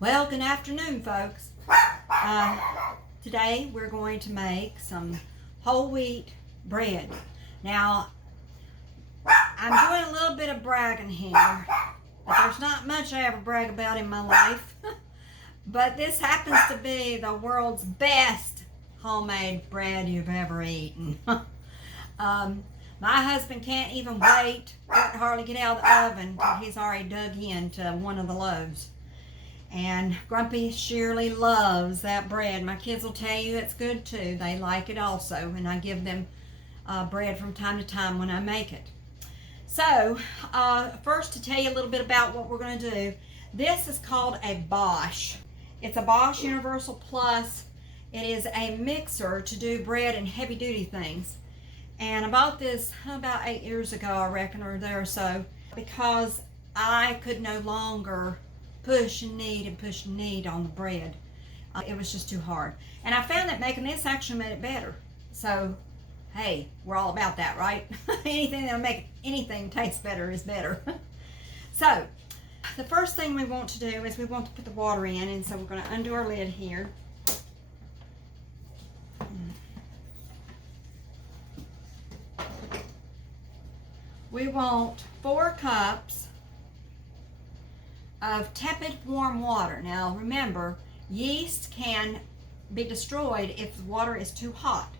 Well, good afternoon, folks. Today we're going to make some whole wheat bread. Now, I'm doing a little bit of bragging here, but there's not much I ever brag about in my life. But this happens to be the world's best homemade bread you've ever eaten. My husband can't even wait to hardly get out of the oven till he's already dug into one of the loaves. And Grumpy surely loves that bread. My kids will tell you it's good too. They like it also, and I give them bread from time to time when I make it. So, first to tell you a little bit about what we're going to do. This is called a Bosch. It's a Bosch Universal Plus. It is a mixer to do bread and heavy duty things. And I bought this about 8 years ago, I reckon, or there or so, because I could no longer push and knead on the bread. It was just too hard. And I found that making this actually made it better. So, hey, we're all about that, right? Anything that'll make anything taste better is better. So, the first thing we want to do is we want to put the water in, and so we're going to undo our lid here. We want 4 cups of tepid warm water. Now remember, yeast can be destroyed if the water is too hot.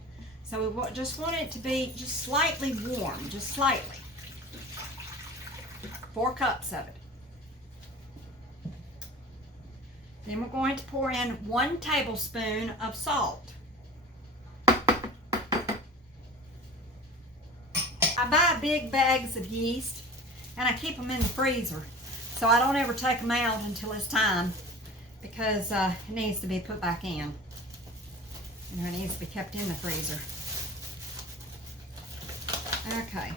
So we just want it to be just slightly warm, just slightly. 4 cups of it. Then we're going to pour in 1 tablespoon of salt. I buy big bags of yeast and I keep them in the freezer, so I don't ever take them out until it's time, because it needs to be put back in. And it needs to be kept in the freezer. Okay.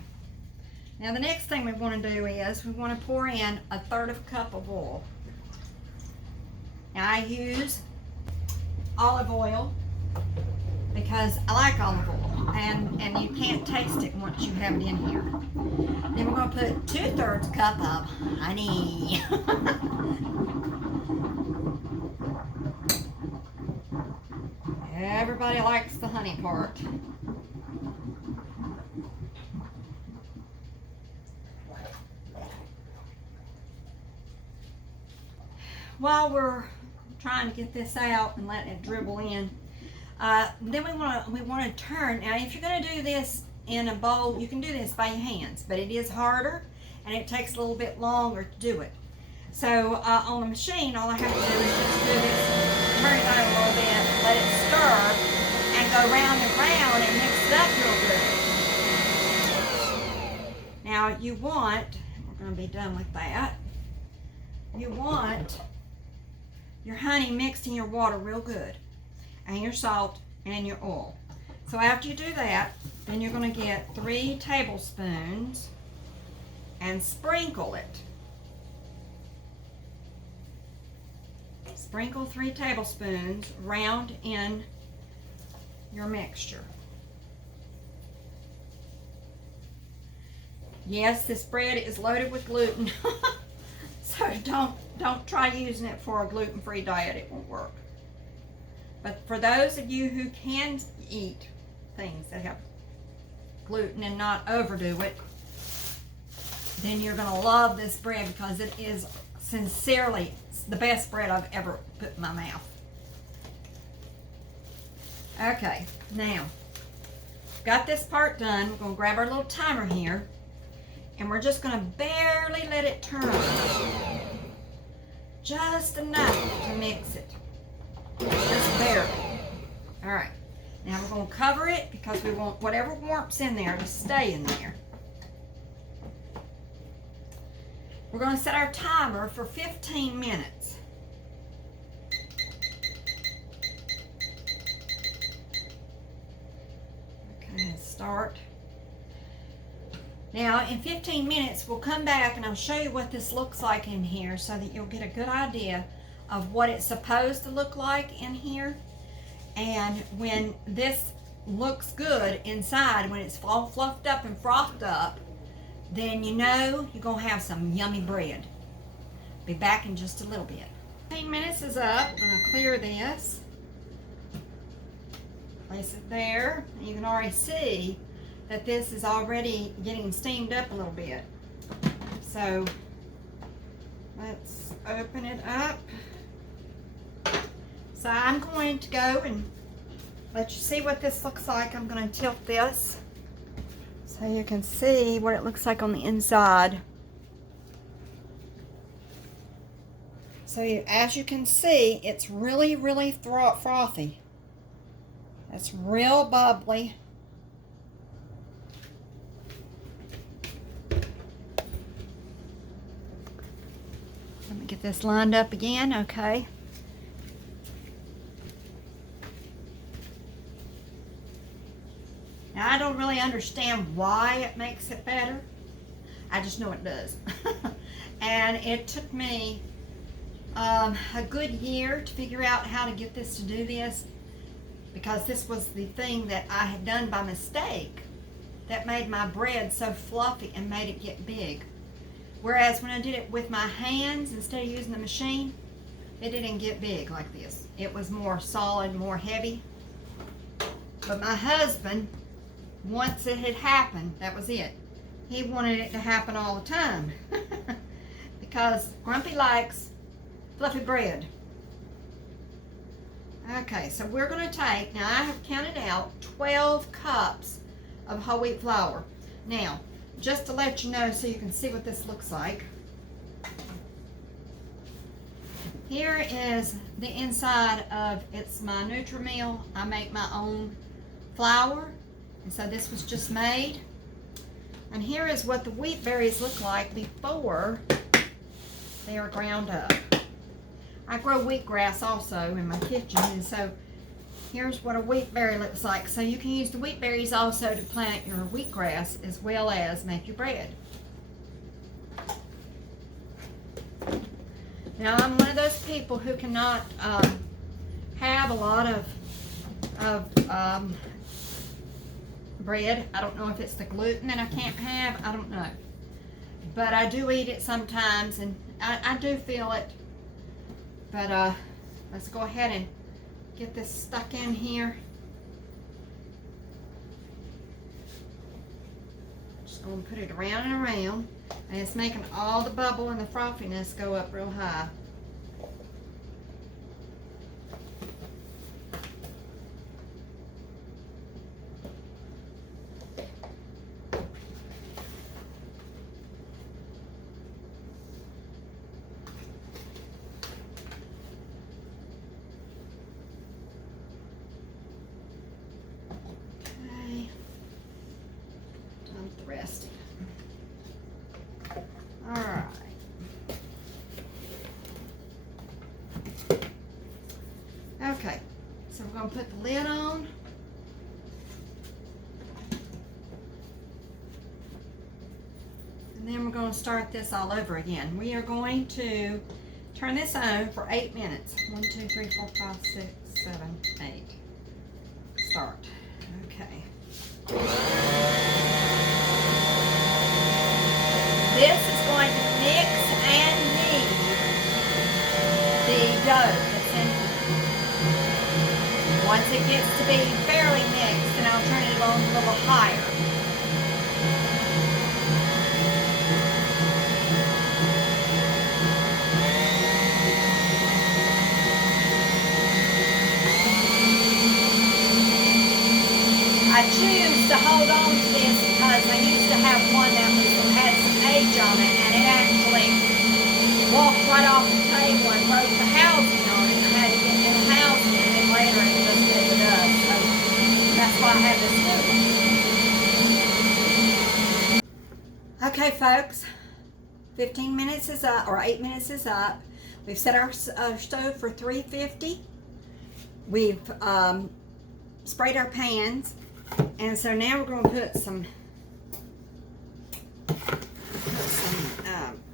Now the next thing we want to do is we want to pour in 1/3 cup of oil. Now I use olive oil because I like olive oil, and you can't taste it once you have it in here. Then we're going to put 2/3 cup of honey. Everybody likes the honey part. While we're trying to get this out and letting it dribble in, then we want to turn. Now, if you're going to do this in a bowl, you can do this by your hands, but it is harder and it takes a little bit longer to do it. So on a machine, all I have to do is just do this, turn it on a little bit, let it stir, and go round and round and mix it up real good. Now you want, we're going to be done with that, you want your honey mixed in your water real good, and your salt and your oil. So after you do that, then you're going to get 3 tablespoons and sprinkle it. Sprinkle 3 tablespoons round in your mixture. Yes, this bread is loaded with gluten, so don't try using it for a gluten-free diet. It won't work. But for those of you who can eat things that have gluten and not overdo it, then you're going to love this bread, because it is sincerely the best bread I've ever put in my mouth. Okay, now, got this part done. We're going to grab our little timer here, and we're just going to barely let it turn. Just enough to mix it. Just barely. All right. Now we're going to cover it, because we want whatever warmth's in there to stay in there. We're going to set our timer for 15 minutes. Okay, start. Now in 15 minutes we'll come back and I'll show you what this looks like in here, so that you'll get a good idea of what it's supposed to look like in here. And when this looks good inside, when it's all fluffed up and frothed up, then you know you're going to have some yummy bread. Be back in just a little bit. 15 minutes is up. I'm going to clear this. Place it there. You can already see that this is already getting steamed up a little bit. So let's open it up. So I'm going to go and let you see what this looks like. I'm going to tilt this so you can see what it looks like on the inside. So as you can see, it's really, really frothy. It's real bubbly. Let me get this lined up again, okay. Now, I don't really understand why it makes it better. I just know it does. And it took me a good year to figure out how to get this to do this, because this was the thing that I had done by mistake that made my bread so fluffy and made it get big. Whereas when I did it with my hands instead of using the machine, it didn't get big like this. It was more solid, more heavy. But my husband, once it had happened, that was it. He wanted it to happen all the time because Grumpy likes fluffy bread. Okay, so we're going to take, now I have counted out 12 cups of whole wheat flour. Now, just to let you know so you can see what this looks like. Here is the inside of, it's my Nutri-Meal. I make my own flour, and so this was just made. And here is what the wheat berries look like before they are ground up. I grow wheatgrass also in my kitchen, and so here's what a wheat berry looks like. So you can use the wheat berries also to plant your wheatgrass as well as make your bread. Now, I'm one of those people who cannot have a lot of bread. I don't know if it's the gluten that I can't have. I don't know. But I do eat it sometimes, and I do feel it. But let's go ahead and get this stuck in here. Just going to put it around and around, and it's making all the bubble and the frothiness go up real high. Alright. Okay, so we're going to put the lid on. And then we're going to start this all over again. We are going to turn this on for 8 minutes. 1, 2, 3, 4, 5, 6, 7, 8. Start. Okay. This is going to mix and knead the dough that's in here. Once it gets to be fairly mixed, then I'll turn it on a little higher. I choose to hold on to this because I used to have one that had some age on it, and it actually walked right off the table and broke the housing on it. I had to get new housing, and then later it just did the dust. So that's why I have this new one. Okay, folks, 15 minutes is up, or 8 minutes is up. We've set our stove for 350. We've sprayed our pans. And so now we're going to put some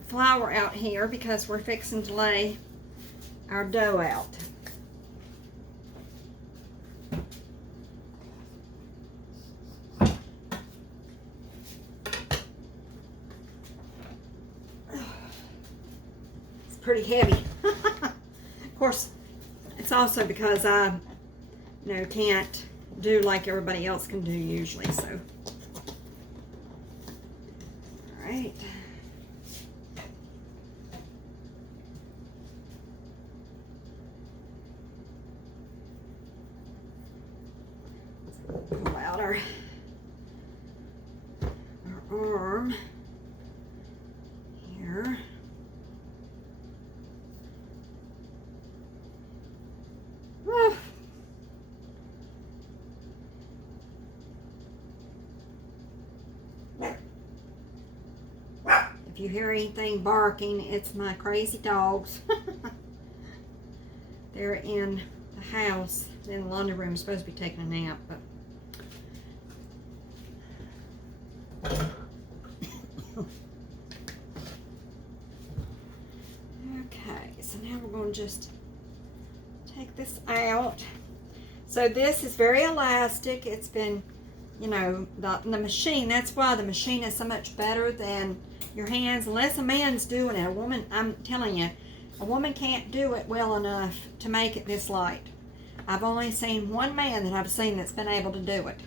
flour out here because we're fixing to lay our dough out. It's pretty heavy. Of course, it's also because I, can't do like everybody else can do usually, so. All right. Pull out our arm here. Woo. If you hear anything barking, it's my crazy dogs. They're in the house, in the laundry room, supposed to be taking a nap, but okay, so now we're going to just take this out. So this is very elastic. It's been, the machine, that's why the machine is so much better than your hands, unless a man's doing it. A woman, I'm telling you, a woman can't do it well enough to make it this light. I've only seen one man that I've seen that's been able to do it.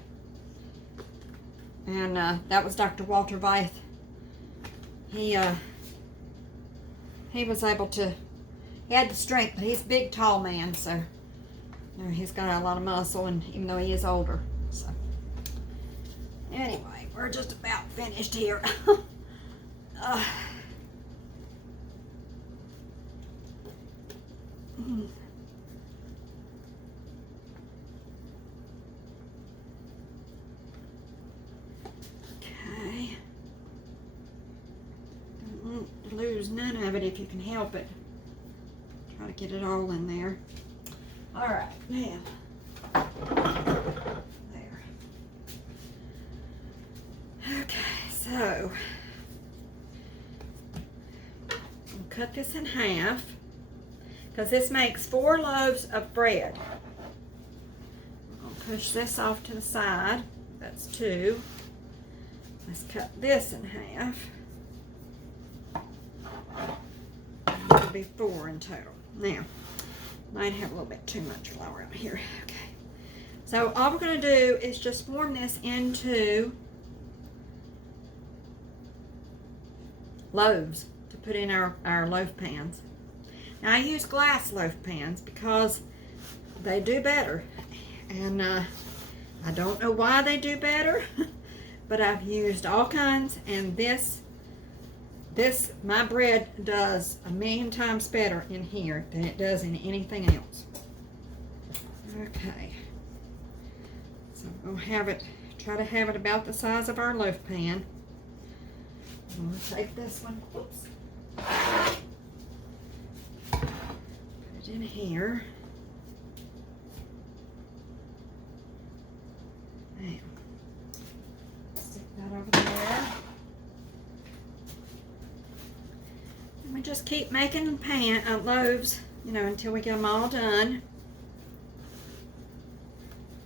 And that was Dr. Walter Veith. He was able to, he had the strength, but he's a big, tall man, so he's got a lot of muscle, and even though he is older. So anyway, we're just about finished here. Okay. Don't want to lose none of it if you can help it. Try to get it all in there. All right, now. There. Okay, so I'll cut this in half because this makes 4 loaves of bread. I'll push this off to the side. That's 2. Let's cut this in half. It'll be 4 in total. Now, might have a little bit too much flour out here. Okay. So all we're going to do is just form this into loaves to put in our loaf pans. Now I use glass loaf pans because they do better. And I don't know why they do better, but I've used all kinds, and my bread does 1,000,000 times better in here than it does in anything else. Okay. So we'll try to have it about the size of our loaf pan. I'm going to take this one, oops, put it in here. Now, stick that over there. And we just keep making loaves, until we get them all done.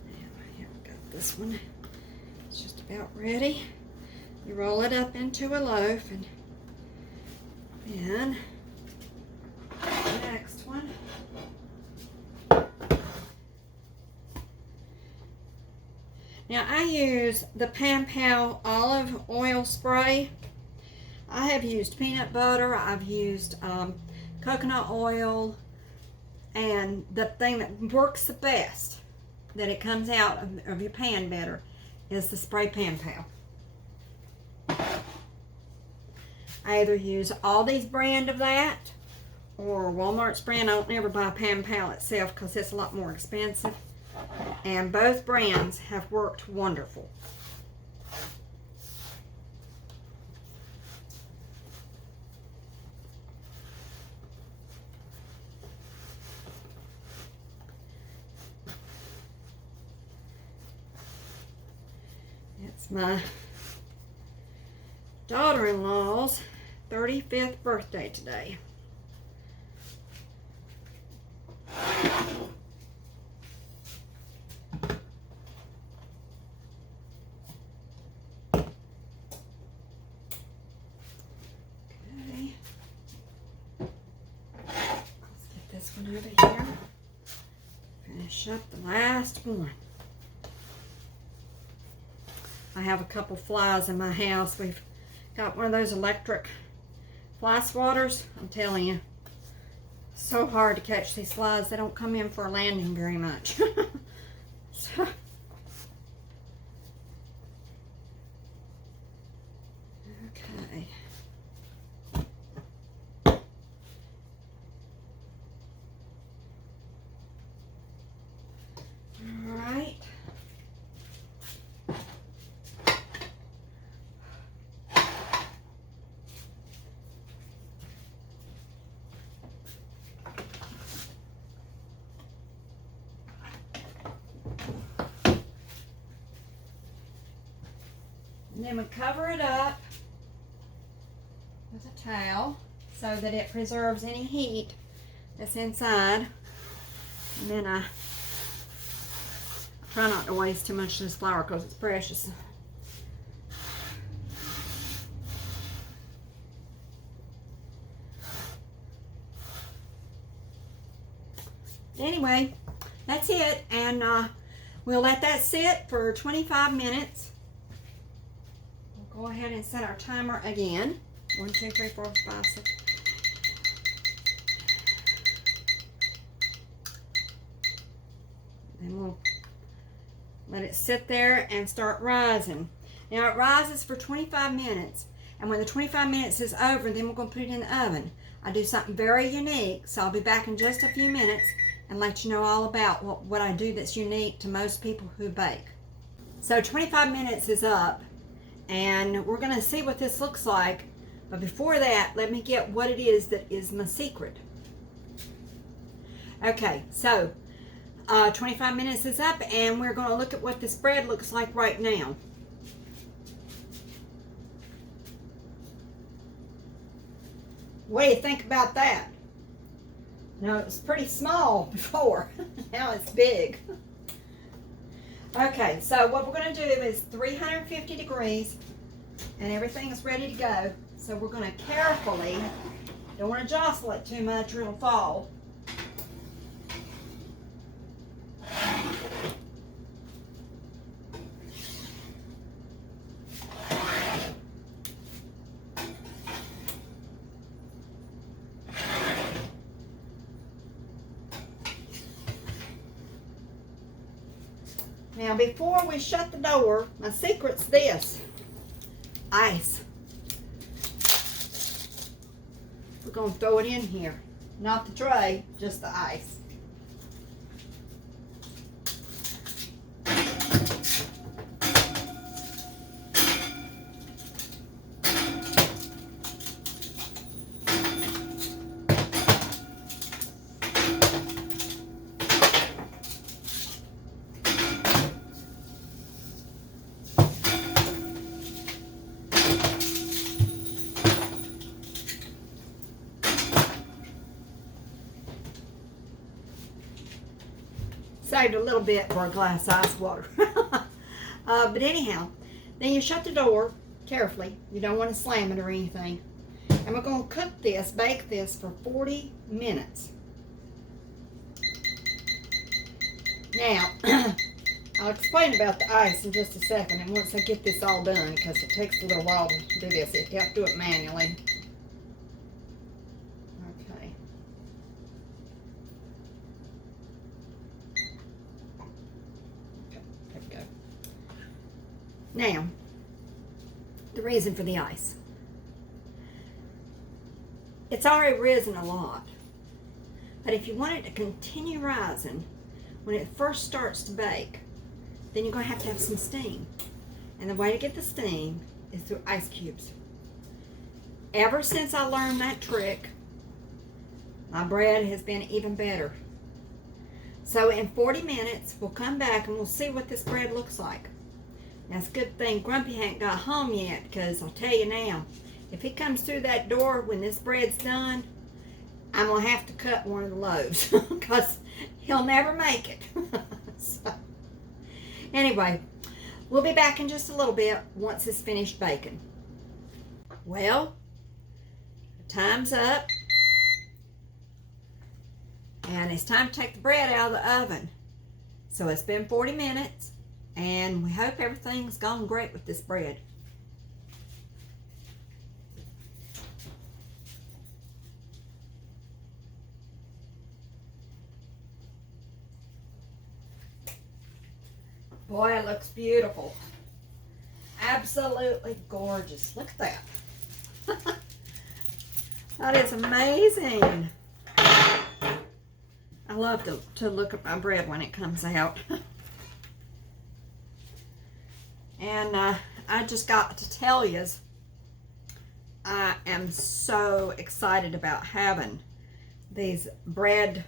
Now, here we got this one. It's just about ready. You roll it up into a loaf, and then the next one. Now I use the Pan Pal olive oil spray. I have used peanut butter, I've used coconut oil, and the thing that works the best, that it comes out of your pan better, is the spray Pan Pal. I either use Aldi's brand of that or Walmart's brand. I don't ever buy Pan Pal itself because it's a lot more expensive. And both brands have worked wonderful. It's my daughter-in-law's 35th birthday today. one over here. Finish up the last one. I have a couple flies in my house. We've got one of those electric fly swatters. I'm telling you, so hard to catch these flies. They don't come in for a landing very much. So, okay. All right. And then we cover it up with a towel so that it preserves any heat that's inside. And then I try not to waste too much of this flour because it's precious. Anyway, that's it, and we'll let that sit for 25 minutes. We'll go ahead and set our timer again. 1, 2, 3, 4, 5, 6. And we'll let it sit there and start rising. Now it rises for 25 minutes, and when the 25 minutes is over, then we're going to put it in the oven. I do something very unique, so I'll be back in just a few minutes and let you know all about what I do that's unique to most people who bake. So 25 minutes is up, and we're going to see what this looks like. But before that, let me get what it is that is my secret. Okay, so 25 minutes is up, and we're going to look at what this bread looks like right now. What do you think about that? Now, it was pretty small before. Now it's big. Okay, so what we're going to do is 350 degrees, and everything is ready to go. So we're going to carefully, don't want to jostle it too much or it'll fall. Now before we shut the door, my secret's this: ice. We're going to throw it in here. Not the tray, just the ice. Saved a little bit for a glass of ice water. But anyhow, then you shut the door carefully. You don't want to slam it or anything. And we're going to cook this, bake this for 40 minutes. Now, I'll explain about the ice in just a second, and once I get this all done, because it takes a little while to do this. You have to do it manually. Now, the reason for the ice. It's already risen a lot, but if you want it to continue rising, when it first starts to bake, then you're going to have some steam. And the way to get the steam is through ice cubes. Ever since I learned that trick, my bread has been even better. So in 40 minutes, we'll come back and we'll see what this bread looks like. Now, it's a good thing Grumpy ain't got home yet, because I'll tell you now, if he comes through that door when this bread's done, I'm going to have to cut one of the loaves, because he'll never make it. So, anyway, we'll be back in just a little bit once it's finished baking. Well, time's up. And it's time to take the bread out of the oven. So it's been 40 minutes, and we hope everything's gone great with this bread. Boy, it looks beautiful. Absolutely gorgeous. Look at that. That is amazing. I love to look at my bread when it comes out. And I just got to tell you, I am so excited about having these bread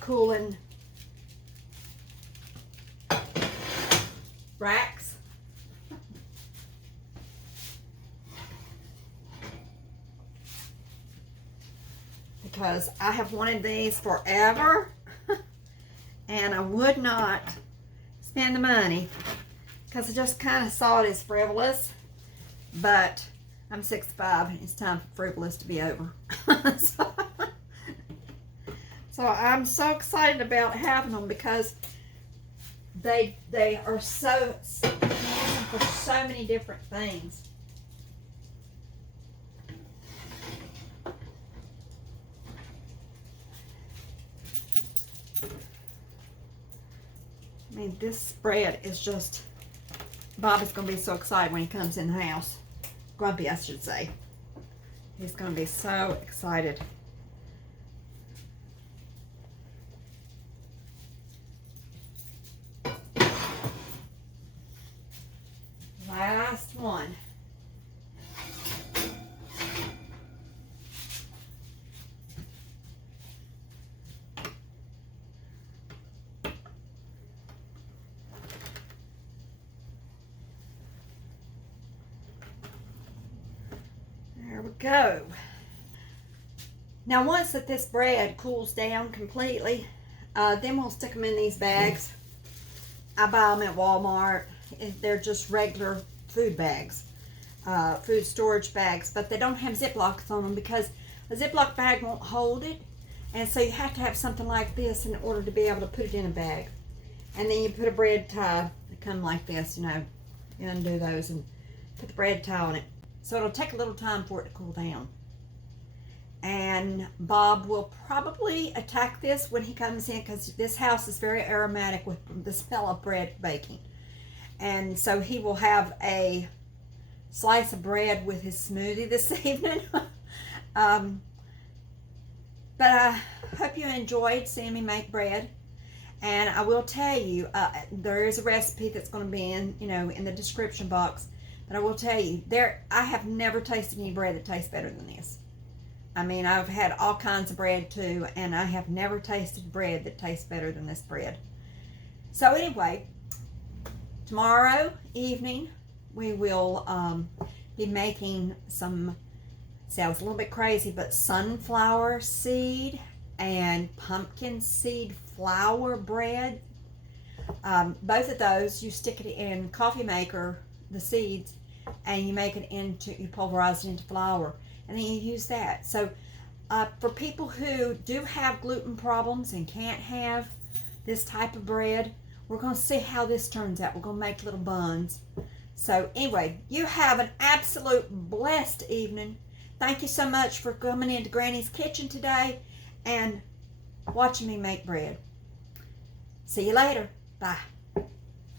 cooling racks. Because I have wanted these forever, and I would not spend the money because I just kind of saw it as frivolous, but I'm 65 and it's time for frivolous to be over. So I'm so excited about having them because they are so for so many different things. I mean, this bread is just, Bob is going to be so excited when he comes in the house. Grumpy, I should say. He's going to be so excited. Last one. There we go. Now once that this bread cools down completely, then we'll stick them in these bags. I buy them at Walmart. They're just regular food bags, food storage bags, but they don't have Ziplocs on them because a Ziploc bag won't hold it, and so you have to have something like this in order to be able to put it in a bag. And then you put a bread tie, they come like this, you know, you undo those and put the bread tie on it. So it'll take a little time for it to cool down. And Bob will probably attack this when he comes in because this house is very aromatic with the smell of bread baking. And so he will have a slice of bread with his smoothie this evening. But I hope you enjoyed seeing me make bread. And I will tell you, there is a recipe that's going to be in the description box. But I will tell you, I have never tasted any bread that tastes better than this. I mean, I've had all kinds of bread too, and I have never tasted bread that tastes better than this bread. So anyway, tomorrow evening we will be making some, sounds a little bit crazy, but sunflower seed and pumpkin seed flour bread. Both of those, you stick it in coffee maker, the seeds, and you make it you pulverize it into flour, and then you use that. So for people who do have gluten problems and can't have this type of bread, we're going to see how this turns out. We're going to make little buns. So anyway, you have an absolute blessed evening. Thank you so much for coming into Granny's Kitchen today and watching me make bread. See you later. Bye.